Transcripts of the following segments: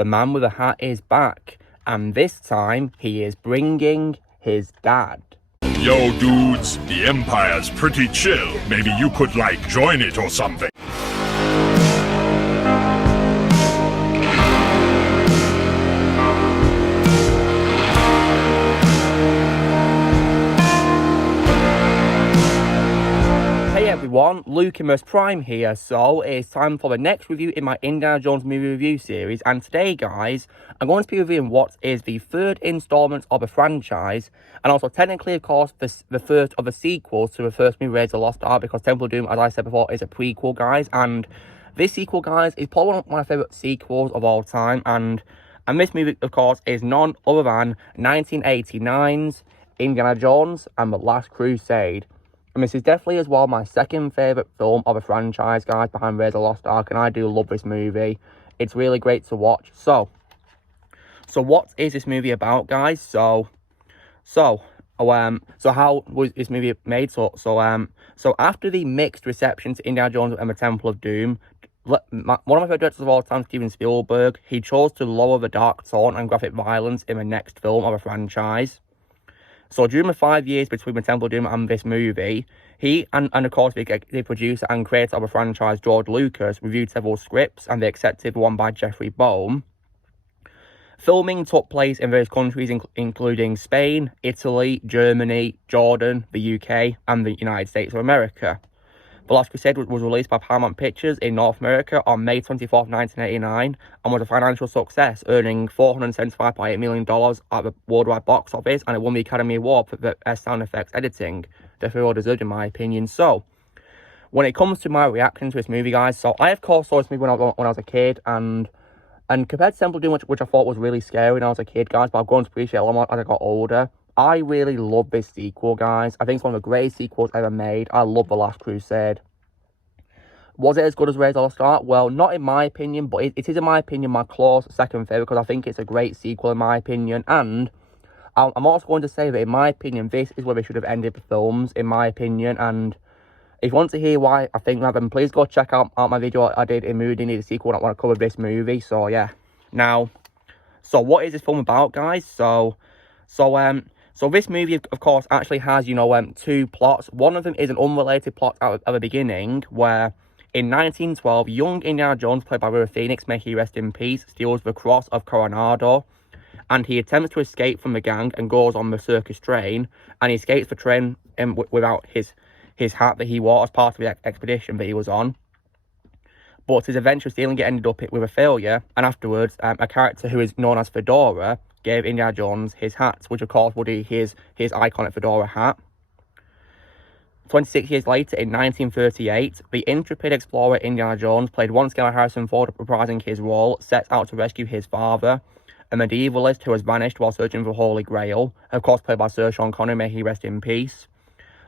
the man with a hat is back, and this time he is bringing his dad. Yo, dudes, the Empire's pretty chill. Maybe you could, like, join it or something. Hey everyone, Lucimus Prime here. So it's time for the next review in my Indiana Jones movie review series, and today guys, I'm going to be reviewing what is the third installment of the franchise, and also technically of course the first of the sequels to the first movie, Raiders of the Lost Ark, because Temple of Doom, as I said before, is a prequel guys, and this sequel guys is probably one of my favourite sequels of all time, and this movie of course is none other than 1989's Indiana Jones and the Last Crusade. And this is definitely as well my second favourite film of the franchise, guys, behind Raiders of the Lost Ark, and I do love this movie. It's really great to watch. So what is this movie about, guys? So how was this movie made? So after the mixed reception to Indiana Jones and the Temple of Doom, one of my favourite directors of all time, Steven Spielberg, he chose to lower the dark tone and graphic violence in the next film of the franchise. So during the 5 years between the Temple of Doom and this movie, he and of course the producer and creator of the franchise, George Lucas, reviewed several scripts, and they accepted one by Jeffrey Boehm. Filming took place in various countries, including Spain, Italy, Germany, Jordan, the UK, and the United States of America. The Last Crusade was released by Paramount Pictures in North America on May 24th, 1989, and was a financial success, earning $475.8 million at the worldwide box office, and it won the Academy Award for the Best Sound Effects Editing. Definitely well deserved, in my opinion. So, when it comes to my reaction to this movie, guys, so I, of course, saw this movie when I was a kid, and compared to Temple of Doom, which I thought was really scary when I was a kid, guys, but I've grown to appreciate it a lot more as I got older. I really love this sequel, guys. I think it's one of the greatest sequels ever made. I love The Last Crusade. Was it as good as Raiders of the Lost Ark? Well, not in my opinion, but it is, in my opinion, my close second favourite, because I think it's a great sequel, in my opinion. And I'm also going to say that, in my opinion, this is where they should have ended the films, in my opinion. And if you want to hear why I think that, then please go check out my video I did in Movie Need a Sequel when I covered this movie. So, yeah. Now, so what is this film about, guys? So this movie, of course, actually has, two plots. One of them is an unrelated plot at the beginning, where in 1912, young Indiana Jones, played by River Phoenix, may he rest in peace, steals the Cross of Coronado, and he attempts to escape from the gang and goes on the circus train, and he escapes the train without his hat that he wore as part of the expedition that he was on. But his adventure stealing it ended up with a failure, and afterwards, a character who is known as Fedora gave Indiana Jones his hat, which of course would be his iconic fedora hat. 26 years later, in 1938, the intrepid explorer Indiana Jones, played once again by Harrison Ford, reprising his role, sets out to rescue his father, a medievalist who has vanished while searching for Holy Grail, of course played by Sir Sean Connery, may he rest in peace.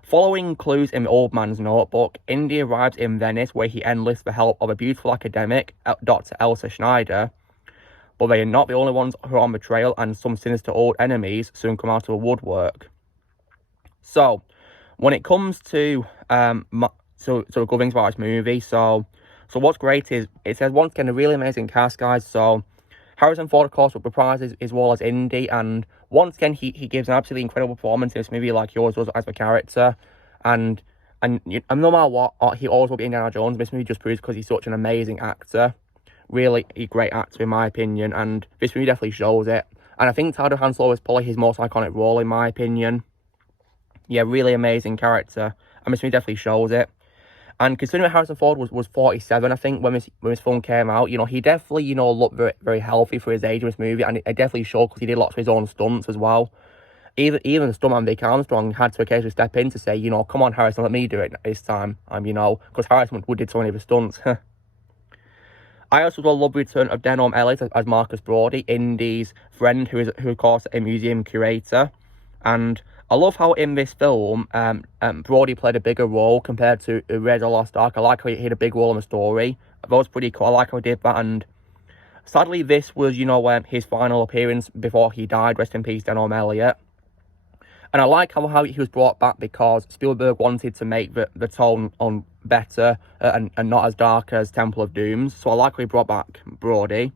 Following clues in the old man's notebook, Indy arrives in Venice, where he enlists the help of a beautiful academic, Dr. Elsa Schneider, but they are not the only ones who are on the trail, and some sinister old enemies soon come out of the woodwork. So, when it comes to good things about this movie, so what's great is it says once again a really amazing cast, guys. So Harrison Ford, of course, reprises his role as Indy, and once again he gives an absolutely incredible performance in this movie, like he always does as the character. And no matter what, he always will be Indiana Jones. This movie just proves because he's such an amazing actor, really a great actor in my opinion, and this movie definitely shows it. And I think Ted Han Solo is probably his most iconic role in my opinion. Yeah, really amazing character, and this movie definitely shows it. And considering Harrison Ford was 47, I think, when this film came out, he definitely, looked very, very healthy for his age in this movie, and it definitely showed because he did lots of his own stunts as well. Even the stuntman Vic Armstrong had to occasionally step in to say, come on, Harrison, let me do it this time, because Harrison did so many of the stunts. I also love the return of Denholm Elliott as Marcus Brody, Indy's friend, who of course, a museum curator. And I love how in this film, Brody played a bigger role compared to Raiders of the Lost Ark. I like how he had a big role in the story. That was pretty cool. I like how he did that. And sadly, this was, his final appearance before he died. Rest in peace, Denholm Elliott. And I like how he was brought back because Spielberg wanted to make the tone on better and not as dark as Temple of Doom. So I like how he brought back Brody.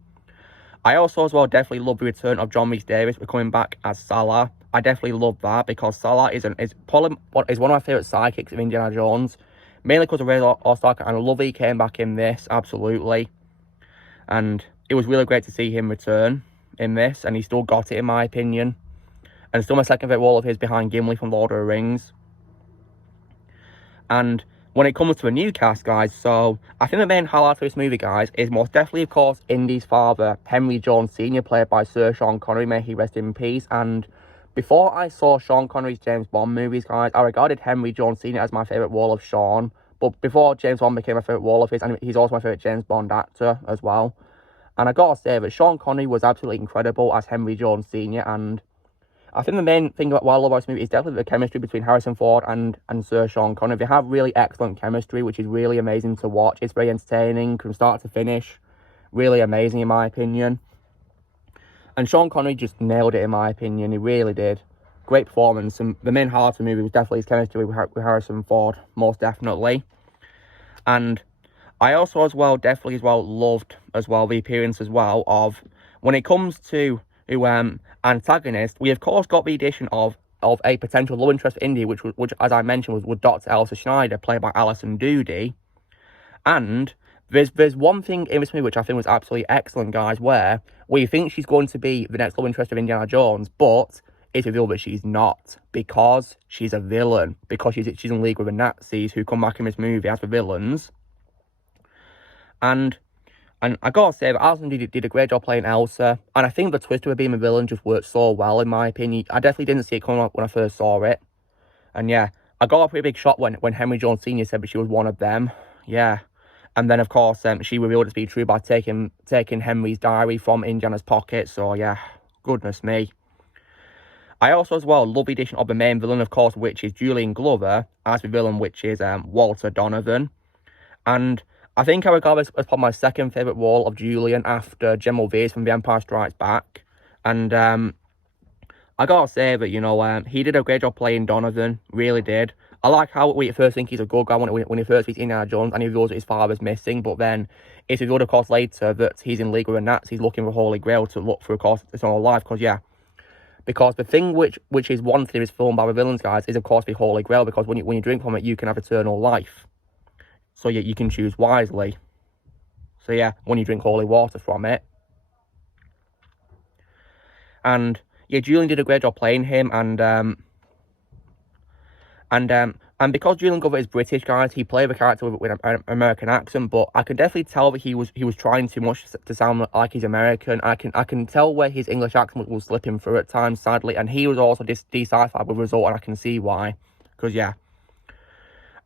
I also as well definitely love the return of John Rhys Davies coming back as Salah. I definitely love that because Salah is probably one of my favourite sidekicks of Indiana Jones, mainly because of Raiders of the Lost Ark, and I love he came back in this, absolutely. And it was really great to see him return in this, and he still got it in my opinion. And still my second favourite role of his behind Gimli from Lord of the Rings. And when it comes to a new cast, guys, so I think the main highlight of this movie, guys, is most definitely, of course, Indy's father, Henry Jones Sr., played by Sir Sean Connery, may he rest in peace. And before I saw Sean Connery's James Bond movies, guys, I regarded Henry Jones Sr. as my favourite role of Sean. But before James Bond became my favourite role of his, and he's also my favourite James Bond actor as well. And I gotta say that Sean Connery was absolutely incredible as Henry Jones Sr., and I think the main thing about what I love about this movie is definitely the chemistry between Harrison Ford and Sir Sean Connery. They have really excellent chemistry, which is really amazing to watch. It's very entertaining from start to finish. Really amazing, in my opinion. And Sean Connery just nailed it, in my opinion. He really did. Great performance. And the main highlight of the movie was definitely his chemistry with Harrison Ford, most definitely. And I also definitely loved the appearance as well of, when it comes to antagonist, we of course got the addition of a potential love interest for Indy, which as I mentioned was Dr. Elsa Schneider, played by Alison Doody. And there's one thing in this movie which I think was absolutely excellent, guys, where we think she's going to be the next love interest of Indiana Jones, but it's revealed that she's not, because she's a villain, because she's in league with the Nazis who come back in this movie as the villains. And I gotta say that Alison did a great job playing Elsa, and I think the twist of her being a villain just worked so well, in my opinion. I definitely didn't see it coming up when I first saw it. And yeah, I got a pretty big shock when Henry Jones Sr. said that she was one of them. Yeah. And then, of course, she revealed it to be true by taking Henry's diary from Indiana's pocket. So yeah, goodness me. I also love the addition of the main villain, of course, which is Julian Glover, as the villain, which is Walter Donovan. And I think I regard this as probably my second favourite role of Julian after General Veers from The Empire Strikes Back. And I gotta say that, he did a great job playing Donovan, really did. I like how we at first think he's a good guy when he first meets Indiana Jones and he reveals that his father's missing, but then it's revealed, of course, later that he's in league with the Nazis looking for Holy Grail to look for, of course, his own life, because the thing which is wanted in this film by the villains, guys, is, of course, the Holy Grail, because when you drink from it, you can have eternal life. So yeah, you can choose wisely. So yeah, when you drink holy water from it. And yeah, Julian did a great job playing him, and because Julian Glover is British, guys, he played the character with an American accent, but I can definitely tell that he was trying too much to sound like he's American. I can tell where his English accent was slipping through at times, sadly, and he was also dissatisfied with the result, and I can see why, because yeah.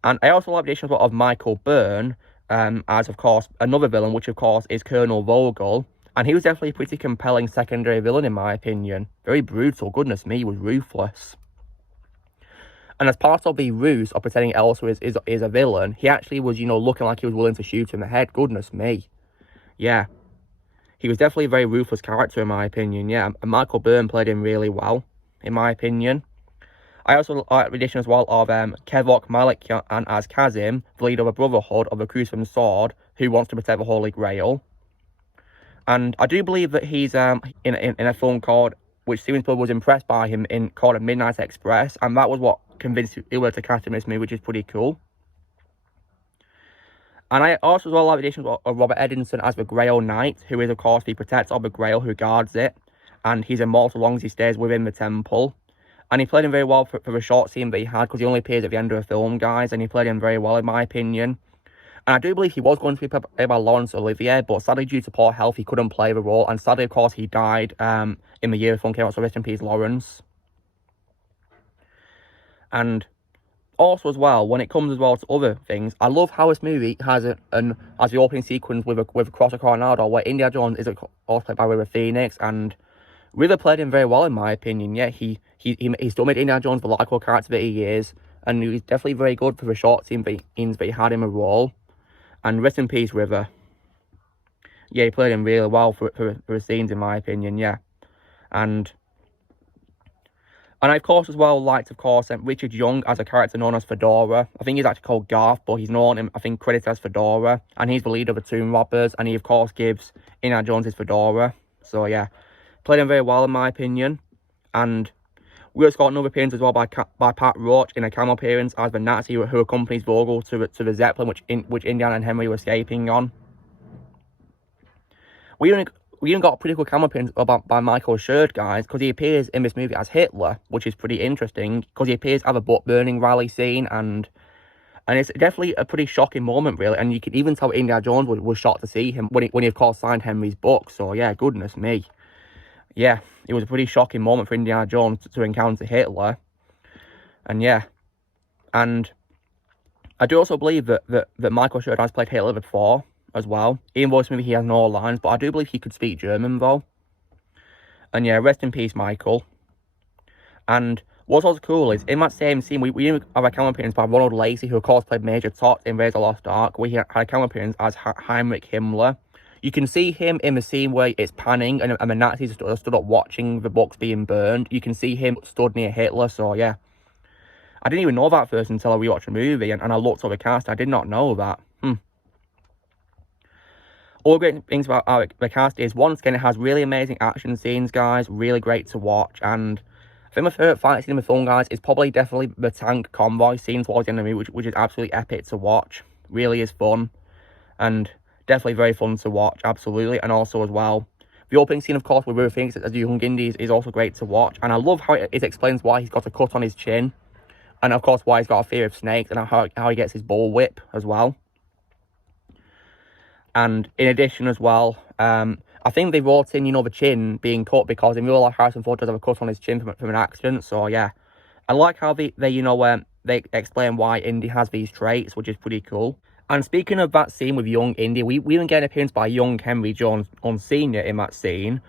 And I also like the addition of Michael Byrne, as, of course, another villain, which, of course, is Colonel Vogel. And he was definitely a pretty compelling secondary villain, in my opinion. Very brutal. Goodness me, he was ruthless. And as part of the ruse of pretending Elsa is a villain, he actually was, looking like he was willing to shoot in the head. Goodness me. Yeah. He was definitely a very ruthless character, in my opinion, yeah. And Michael Byrne played him really well, in my opinion. I also like the addition as well of Kevok Malikian as Kazim, the leader of a brotherhood of the Cruciform Sword, who wants to protect the Holy Grail. And I do believe that he's in a film called, which Steven Spielberg was impressed by him in, called A Midnight Express, and that was what convinced Spielberg to cast him in this movie, which is pretty cool. And I also like the addition of Robert Eddington as the Grail Knight, who is, of course, the protector of the Grail, who guards it, and he's immortal as long as he stays within the temple. And he played him very well for the short scene that he had, because he only appears at the end of the film, guys, and he played him very well, in my opinion. And I do believe he was going to be played by Laurence Olivier, but sadly, due to poor health, he couldn't play the role, and sadly, of course, he died in the year the film came out, so rest in peace, Laurence. And also, as well, when it comes as well to other things, I love how this movie has the opening sequence with Cross of Coronado, where Indiana Jones is also played by River Phoenix, and River played him very well, in my opinion. Yeah, he still made Indiana Jones the likable character that he is, and he was definitely very good for the short scenes that he had in a role. And rest in peace, River. Yeah, he played him really well for the scenes, in my opinion, yeah. And I, of course, as well liked, of course, Richard Young as a character known as Fedora. I think he's actually called Garth, but he's known, I think, credited as Fedora. And he's the leader of the Tomb Robbers, and he, of course, gives Indiana Jones his fedora. So yeah, played him very well in my opinion. And we also got another appearance as well by Pat Roach in a cameo appearance as the Nazi who accompanies Vogel to the Zeppelin, which Indiana and Henry were escaping on. We even got a pretty cool cameo appearance by Michael Schurd, guys, because he appears in this movie as Hitler, which is pretty interesting, because he appears at the book burning rally scene, and it's definitely a pretty shocking moment, really, and you can even tell Indiana Jones was shocked to see him when he of course signed Henry's book. So yeah, goodness me, yeah, it was a pretty shocking moment for Indiana Jones to encounter Hitler, and yeah, and I do also believe that Michael Schurd has played Hitler before as well. Even though this movie he has no lines, but I do believe he could speak German though. And yeah, rest in peace, Michael. And what's also cool is in that same scene, we have a cameo appearance by Ronald Lacey, who of course played Major Tot in Raiders of the Lost Ark. We had a cameo appearance as Heinrich Himmler. You can see him in the scene where it's panning and the Nazis stood up watching the books being burned. You can see him stood near Hitler. So yeah, I didn't even know that first until I rewatched the movie and I looked at the cast. I did not know that. All the great things about the cast is, once again, it has really amazing action scenes, guys. Really great to watch. And I think my favourite fight scene in the film, guys, is probably definitely the tank convoy scene towards the end of the movie, which is absolutely epic to watch. Really is fun. And definitely very fun to watch, absolutely. And also, as well, the opening scene, of course, with River Phoenix as a young Indy is also great to watch. And I love how it explains why he's got a cut on his chin. And, of course, why he's got a fear of snakes and how he gets his bull whip as well. And in addition as well, I think they wrote in, the chin being cut because in real life Harrison Ford does have a cut on his chin from an accident. So yeah, I like how they explain why Indy has these traits, which is pretty cool. And speaking of that scene with young Indy, we even get an appearance by young Henry Jones Sr. in that scene.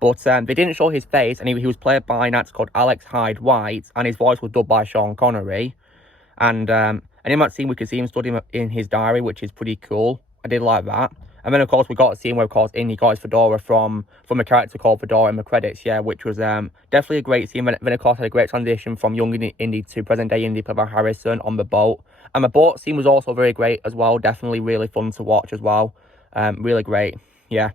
But they didn't show his face, and he was played by an actor called Alex Hyde White, and his voice was dubbed by Sean Connery. And in that scene, we could see him studying in his diary, which is pretty cool. I did like that. And then, of course, we got a scene where, of course, Indy got his fedora from a character called Fedora in the credits, yeah, which was definitely a great scene. Then, of course, had a great transition from young Indy to present-day Indy played by Harrison on the boat. And the boat scene was also very great as well. Definitely really fun to watch as well. Really great, yeah.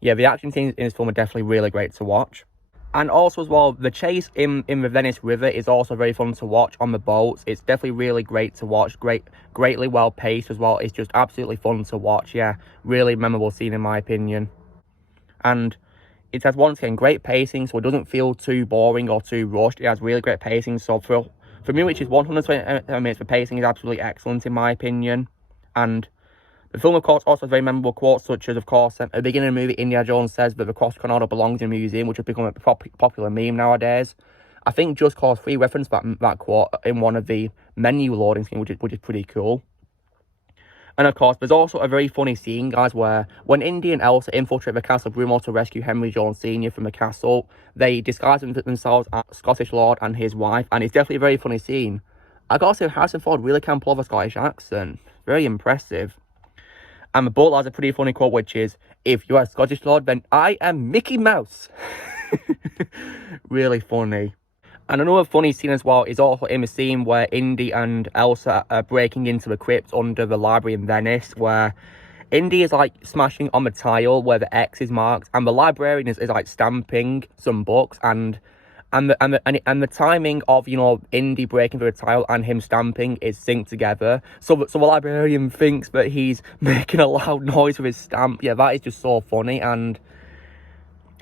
Yeah, the action scenes in this film are definitely really great to watch. And also as well, the chase in the Venice River is also very fun to watch on the boats. It's definitely really great to watch. Greatly well paced as well. It's just absolutely fun to watch. Yeah, really memorable scene in my opinion. And it has, once again, great pacing, so it doesn't feel too boring or too rushed. It has really great pacing. So for me, which is 120 minutes, the pacing is absolutely excellent in my opinion. And the film, of course, also has very memorable quotes, such as, of course, at the beginning of the movie, Indiana Jones says that the cross canard belongs in a museum, which has become a popular meme nowadays. I think Just Cause 3 referenced that quote in one of the menu loading screens, which is pretty cool. And, of course, there's also a very funny scene, guys, where when Indy and Elsa infiltrate the castle of Grimmauld to rescue Henry Jones Sr. from the castle, they disguise themselves as Scottish Lord and his wife, and it's definitely a very funny scene. I gotta say, Harrison Ford really can pull off a Scottish accent. Very impressive. And the boat has a pretty funny quote, which is, "If you are Scottish Lord, then I am Mickey Mouse." Really funny. And another funny scene as well is also in the scene where Indy and Elsa are breaking into the crypt under the library in Venice, where Indy is like smashing on the tile where the X is marked, and the librarian is like stamping some books, and the timing of, Indy breaking through a tile and him stamping is synced together. So the librarian thinks that he's making a loud noise with his stamp. Yeah, that is just so funny. And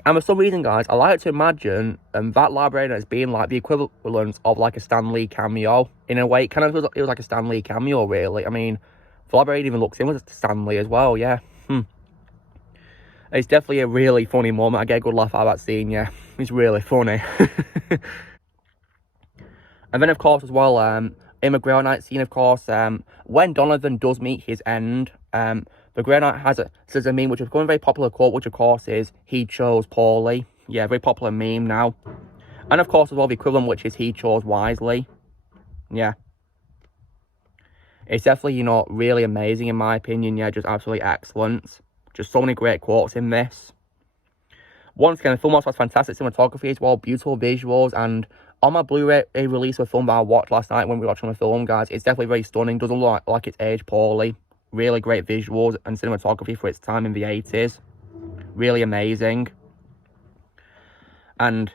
for some reason, guys, I like to imagine that librarian as being like the equivalent of like a Stan Lee cameo in a way. It was like a Stan Lee cameo, really. I mean, the librarian even looks similar to Stan Lee as well. Yeah. It's definitely a really funny moment. I get a good laugh out of that scene, yeah. It's really funny. And then, of course, as well, in the Grey Knight scene, of course, when Donovan does meet his end, the Grey Knight says a meme which has become a very popular quote, which, of course, is, "He chose poorly." Yeah, very popular meme now. And, of course, as well, the equivalent, which is, "He chose wisely." Yeah. It's definitely, really amazing in my opinion. Yeah, just absolutely excellent. Just so many great quotes in this. Once again, the film also has fantastic cinematography as well, beautiful visuals, and on my Blu-ray release of a film that I watched last night when we were watching the film, guys, it's definitely very stunning. Doesn't look like it's aged poorly. Really great visuals and cinematography for its time in the 80s. Really amazing. And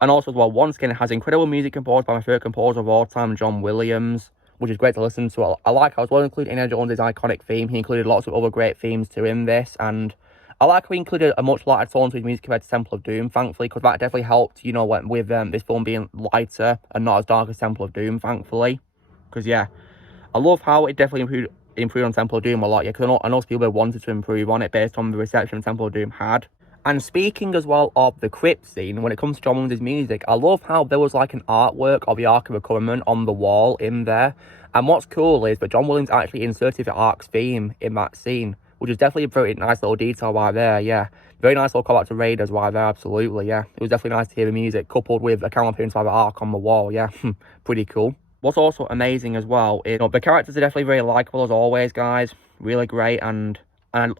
also as well, once again, it has incredible music composed by my favourite composer of all time, John Williams, which is great to listen to. I like how as well included Indiana Jones' iconic theme. He included lots of other great themes too in this, and I like how he included a much lighter tone to his music compared to Temple of Doom, thankfully, because that definitely helped, you know, with this film being lighter and not as dark as Temple of Doom, thankfully. Because, yeah, I love how it definitely improved on Temple of Doom a lot, yeah, because I know Spielberg wanted to improve on it based on the reception Temple of Doom had. And speaking as well of the crypt scene, when it comes to John Williams' music, I love how there was like an artwork of the Ark of the Covenant on the wall in there. And what's cool is that John Williams actually inserted the Ark's theme in that scene, which is definitely a very nice little detail right there, yeah. Very nice little callback to Raiders right there, absolutely, yeah. It was definitely nice to hear the music coupled with a camera appearance by the Ark on the wall, yeah. Pretty cool. What's also amazing as well is, you know, the characters are definitely very likeable as always, guys. Really great, and I've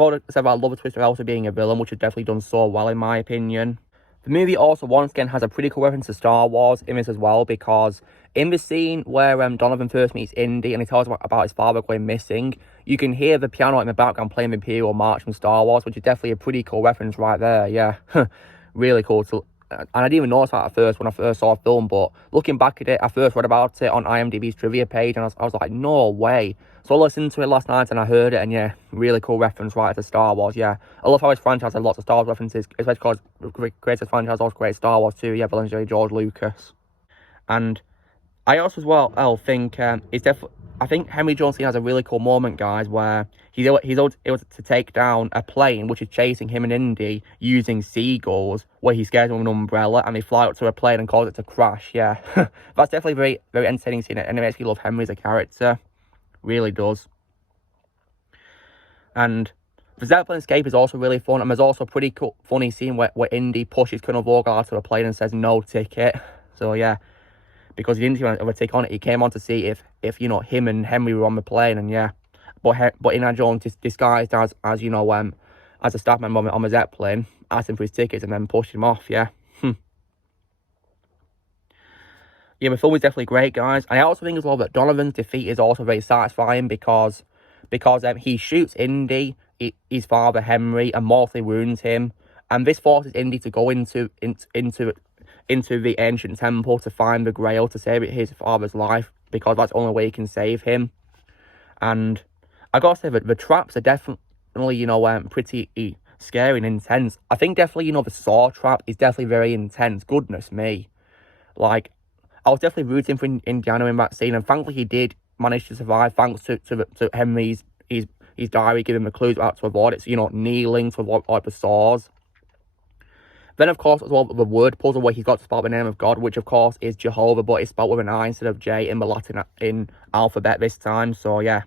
already said that I love the twist of Elsa being a villain, which has definitely done so well in my opinion. The movie also once again has a pretty cool reference to Star Wars in this as well, because in the scene where Donovan first meets Indy and he tells about his father going missing, you can hear the piano in the background playing the Imperial March from Star Wars, which is definitely a pretty cool reference right there, yeah. Really cool. And I didn't even notice that at first when I first saw the film, but looking back at it, I first read about it on IMDb's trivia page, and I was like, no way. So I listened to it last night and I heard it, and yeah, really cool reference right to Star Wars, yeah. I love how his franchise has lots of Star Wars references, especially because the creator franchise also creates Star Wars too, yeah, the legendary George Lucas. And I also as well, I think Henry Jones has a really cool moment, guys, where he's able to take down a plane which is chasing him and Indy using seagulls, where he scares them with an umbrella and they fly up to a plane and cause it to crash, yeah. That's definitely a very, very entertaining scene, and it makes me love Henry as a character. Really does. And the Zeppelin escape is also really fun, and there's also a pretty cool, funny scene where Indy pushes Colonel Vogel out of a plane and says no ticket. So yeah, because he didn't even have a ticket on it, he came on to see if you know, him and Henry were on the plane, and yeah, but Indiana Jones disguised as you know, as a staff member on the Zeppelin, asked him for his tickets and then pushed him off, yeah. Yeah, the film is definitely great, guys. And I also think as well that Donovan's defeat is also very satisfying because he shoots Indy, his father Henry, and mortally wounds him. And this forces Indy to go into the ancient temple to find the Grail to save his father's life, because that's the only way he can save him. And I gotta say that the traps are definitely, you know, pretty scary and intense. I think definitely, you know, the saw trap is definitely very intense. Goodness me. Like, I was definitely rooting for Indiana in that scene, and thankfully he did manage to survive thanks to Henry's his diary giving him the clues about to avoid it. So, you know, kneeling to avoid the saws. Then, of course, as well, the word puzzle where he's got to spell the name of God, which, of course, is Jehovah, but it's spelled with an I instead of J in the Latin in alphabet this time. So, yeah.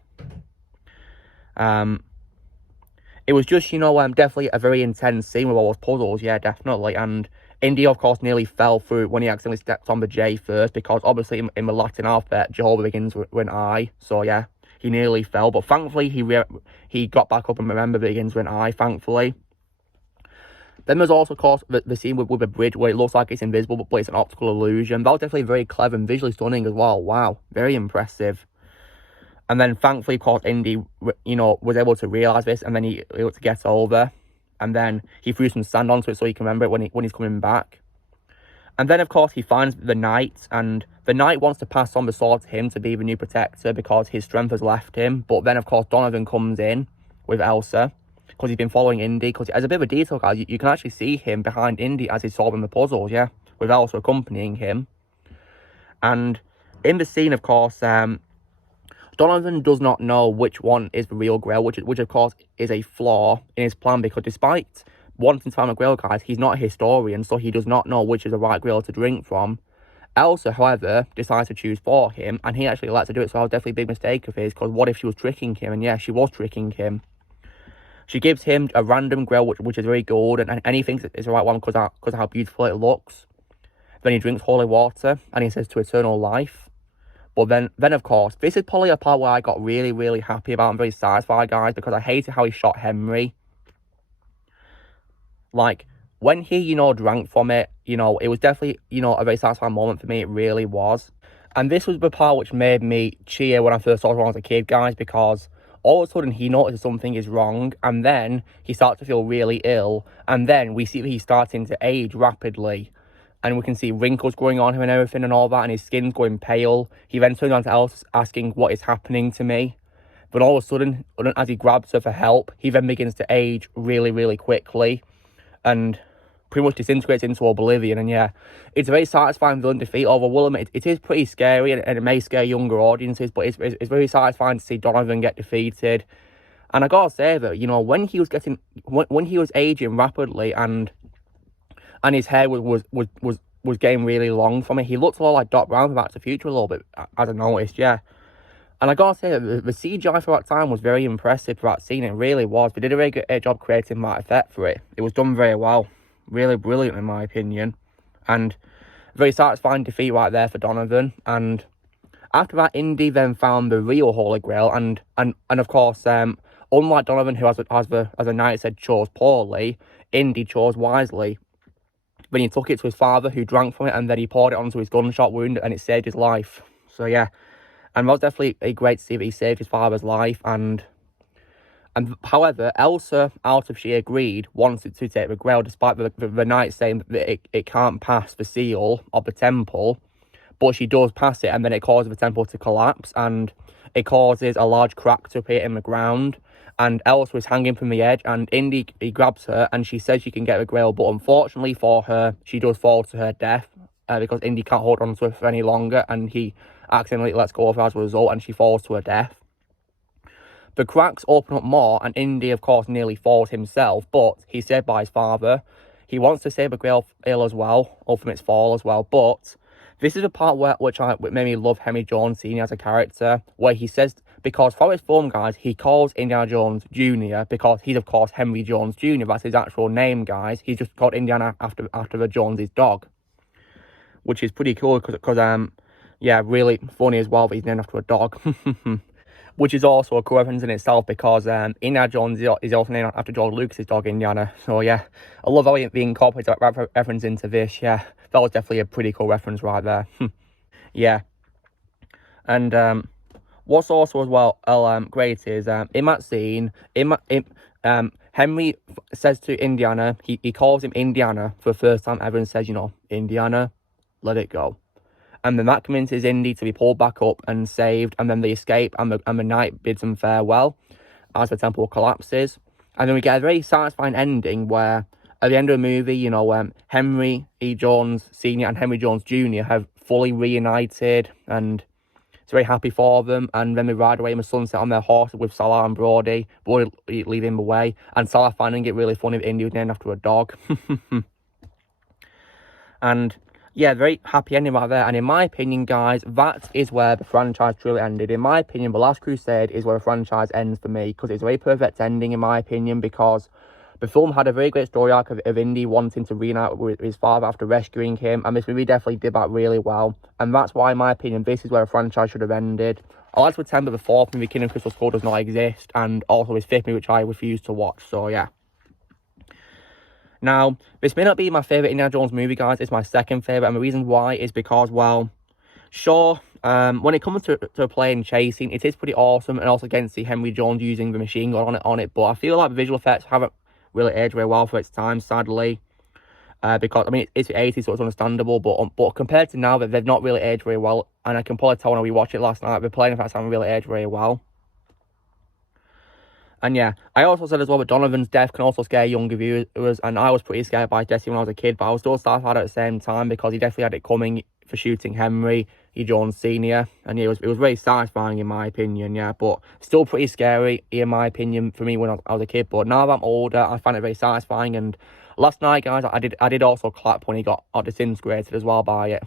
It was just, you know, definitely a very intense scene with all those puzzles. Yeah, definitely. And Indy, of course, nearly fell through when he accidentally stepped on the J first, because obviously in the Latin alphabet, Jehovah begins with an I. So, yeah, he nearly fell. But thankfully, he got back up and remembered that it begins with an I, thankfully. Then there's also, of course, the scene with the bridge where it looks like it's invisible, but it's an optical illusion. That was definitely very clever and visually stunning as well. Wow, very impressive. And then, thankfully, of course, Indy, you know, was able to realise this, and then he was able to get over. And then he threw some sand onto it so he can remember it when he's coming back. And then, of course, he finds the Knight, and the Knight wants to pass on the sword to him to be the new protector because his strength has left him. But then, of course, Donovan comes in with Elsa, because he's been following Indy. Because as a bit of a detail, guys, you can actually see him behind Indy as he's solving the puzzles, yeah, with Elsa accompanying him. And in the scene, of course, Donovan does not know which one is the real Grail, which of course is a flaw in his plan, because despite wanting to find the Grail, guys, he's not a historian, so he does not know which is the right Grail to drink from. Elsa, however, decides to choose for him, and he actually lets her do it, so that was definitely a big mistake of his, because what if she was tricking him? And yeah, she was tricking him. She gives him a random Grail, which is very good, and he thinks it's the right one because of how beautiful it looks. Then he drinks holy water, and he says to eternal life. But then, of course, this is probably a part where I got really, really happy about and very satisfied, guys, because I hated how he shot Henry. Like, when he, you know, drank from it, you know, it was definitely, you know, a very satisfying moment for me. It really was. And this was the part which made me cheer when I first saw it when I was a kid, guys, because all of a sudden he notices something is wrong, and then he starts to feel really ill, and then we see that he's starting to age rapidly, and we can see wrinkles growing on him and everything and all that, and his skin's going pale. He then turns around to Alice asking, what is happening to me? But all of a sudden, as he grabs her for help, he then begins to age really, really quickly, and pretty much disintegrates into oblivion. And yeah, it's a very satisfying villain defeat, although I will admit it is pretty scary, and it may scare younger audiences, but it's very satisfying to see Donovan get defeated. And I gotta say that, you know, when he was aging rapidly, and his hair was getting really long for me, he looked a lot like Doc Brown from Back to the Future a little bit, as I noticed, yeah. And I gotta say that the CGI for that time was very impressive for that scene. It really was. They did a very good job creating that effect for it. It was done very well. Really brilliant in my opinion. And very satisfying defeat right there for Donovan. And after that, Indy then found the real Holy Grail. And of course, unlike Donovan, who as the knight said chose poorly, Indy chose wisely. When he took it to his father, who drank from it, and then he poured it onto his gunshot wound, and it saved his life. So yeah. And it was definitely great to see that he saved his father's life. And however, Elsa, out of sheer greed, wanted to take the Grail, despite the knight saying that it can't pass the seal of the temple. But she does pass it, and then it causes the temple to collapse, and it causes a large crack to appear in the ground. And Elsa was hanging from the edge, and Indy, he grabs her, and she says she can get the Grail, but unfortunately for her, she does fall to her death, because Indy can't hold on to her for any longer, and he accidentally lets go of her as a result, and she falls to her death. The cracks open up more, and Indy, of course, nearly falls himself, but he's saved by his father. He wants to save the Grail as well, or from its fall as well, but this is the part which made me love Henry Jones Sr. as a character, where he says, because for his film, guys, he calls Indiana Jones Jr., because he's, of course, Henry Jones Jr., that's his actual name, guys. He's just called Indiana after the Joneses' dog, which is pretty cool, because yeah, really funny as well that he's named after a dog. Which is also a cool reference in itself, because Indiana Jones is also named after George Lucas's dog, Indiana. So yeah, I love how he incorporates that reference into this. Yeah, that was definitely a pretty cool reference right there. Yeah. And what's also as well great is in that scene, Henry says to Indiana, he calls him Indiana for the first time ever, and says, you know, Indiana, let it go. And then that convinces Indy to be pulled back up and saved, and then they escape, and the knight bids them farewell as the temple collapses. And then we get a very satisfying ending where, at the end of the movie, you know, Henry E. Jones Sr. and Henry Jones Jr. have fully reunited, and it's very happy for them. And then they ride away in the sunset on their horse with Salah and Brody leading the way, and Salah finding it really funny that Indy was named after a dog. And yeah, very happy ending right there. And in my opinion, guys, that is where the franchise truly ended. In my opinion, The Last Crusade is where the franchise ends for me, because it's a very perfect ending, in my opinion, because the film had a very great story arc of Indy wanting to reunite with his father after rescuing him, and this movie definitely did that really well. And that's why, in my opinion, this is where a franchise should have ended. I like to pretend that the fourth movie, Kingdom Crystal Skull, does not exist, and also his fifth movie, which I refuse to watch, so yeah. Now, this may not be my favourite Indiana Jones movie, guys. It's my second favourite, and the reason why is because, well, sure, when it comes to a plane chasing, it is pretty awesome, and also getting to see Henry Jones using the machine gun on it, but I feel like the visual effects haven't really aged very well for its time, sadly, because, I mean, it's the 80s, so it's understandable, but compared to now, they've not really aged very well, and I can probably tell when we watched it last night, the plane effects haven't really aged very well. And yeah, I also said as well that Donovan's death can also scare younger viewers, and I was pretty scared by his death when I was a kid, but I was still satisfied at the same time, because he definitely had it coming for shooting Henry E. Jones Sr., and it was very satisfying in my opinion, yeah, but still pretty scary in my opinion for me when I was a kid. But now that I'm older, I find it very satisfying. And last night, guys, I did also clap when he got disintegrated as well by it,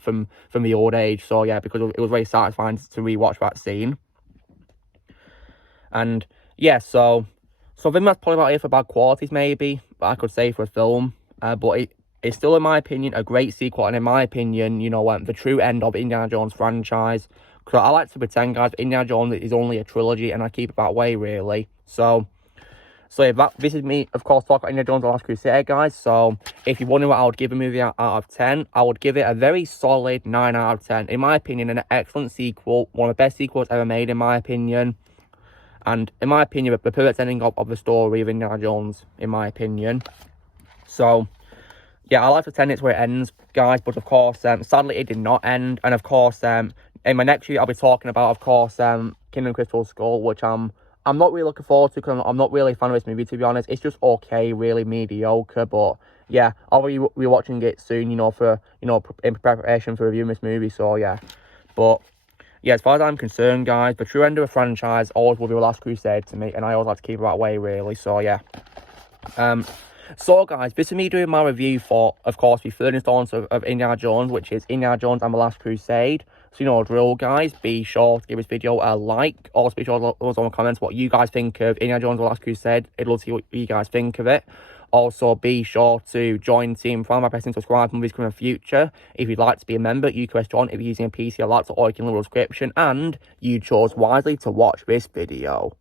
from the old age. So yeah, because it was very satisfying to rewatch that scene. And yeah, so I think that's probably about it for bad qualities, maybe, but I could say for a film. But it's still, in my opinion, a great sequel, and in my opinion, you know, the true end of Indiana Jones franchise. Because I like to pretend, guys, Indiana Jones is only a trilogy, and I keep it that way, really. So yeah, this is me, of course, talking about Indiana Jones: The Last Crusade, guys. So if you're wondering what I would give a movie out of 10, I would give it a very solid 9 out of 10. In my opinion, an excellent sequel, one of the best sequels ever made, in my opinion. And in my opinion, the perfect ending of the story of Indiana Jones, in my opinion. So, yeah, I like to pretend it's where it ends, guys. But of course, sadly, it did not end. And of course, in my next video, I'll be talking about, of course, Kingdom Crystal Skull, which I'm not really looking forward to, because I'm not really a fan of this movie, to be honest. It's just okay, really mediocre. But yeah, I'll be rewatching it soon, you know, for in preparation for reviewing this movie. So yeah, but. Yeah, as far as I'm concerned, guys, the true end of a franchise always will be The Last Crusade to me, and I always like to keep it that way, really. So, yeah. So, guys, this is me doing my review for, of course, the third installment of Indiana Jones, which is Indiana Jones and The Last Crusade. So, you know, drill, guys, be sure to give this video a like. Also, be sure to let us know in the comments what you guys think of Indiana Jones and The Last Crusade. I'd love to see what you guys think of it. Also, be sure to join the team by pressing subscribe for movies coming in the future. If you'd like to be a member, you can press join if you're using a PC or laptop, or you can leave a description. And you chose wisely to watch this video.